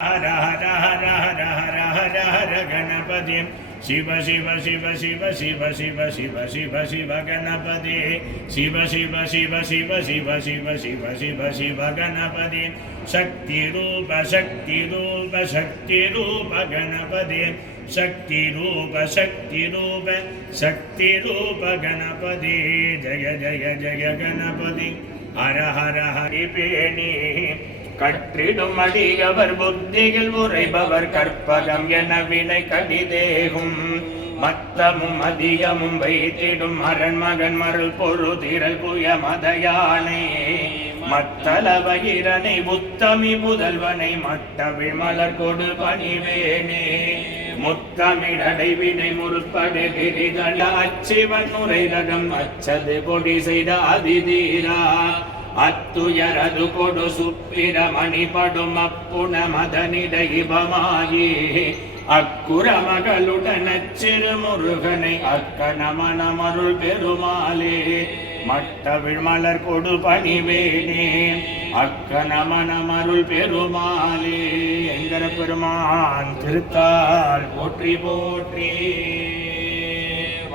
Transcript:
हर हर हर हर हर हर हर गणपति शिव शिव शिव शिव शिव शिव शिव शिव शिव गणपति शिव शिव शिव शिव शिव शिव शिव शिव शिव गणपति शक्ति रूप शक्ति रूप शक्ति रूप गणपति शक्ति रूप शक्ति रूप शक्ति रूप गणपति जय जय जय गणपति हर हर हरि पेणी கற்றிடும் அடியவர் புத்தியில் உரைபவர் கற்பகம் என வினை கடிதேகும் மத்தமும் அதிகமும் வைத்திடும் அரண் மகன் மருள் பொருதிரல் புய மதயானை மத்தள வகிரனை புத்தமி புதல்வனை மட்டவிழ் மலர் கொடு பணிவேனே முத்தமிழடை வினை முற்படு கிரிதள அச்சிவன் உரைரகம் அச்சது பொடி செய்த அதிதீரா அத்துயரது கொடு சுப்பிரமணி படும் அப்புண மதனிடைபமாயி அக்குர மகளுடன் அச்சிறு முருகனை அக்கணமணமருள் பெருமாளே மட்டவிழ் மலர் கொடு பணிவேனே அக்கணமணமருள் பெருமாளே எங்கர பெருமான் திருத்தால் போற்றி போற்றி.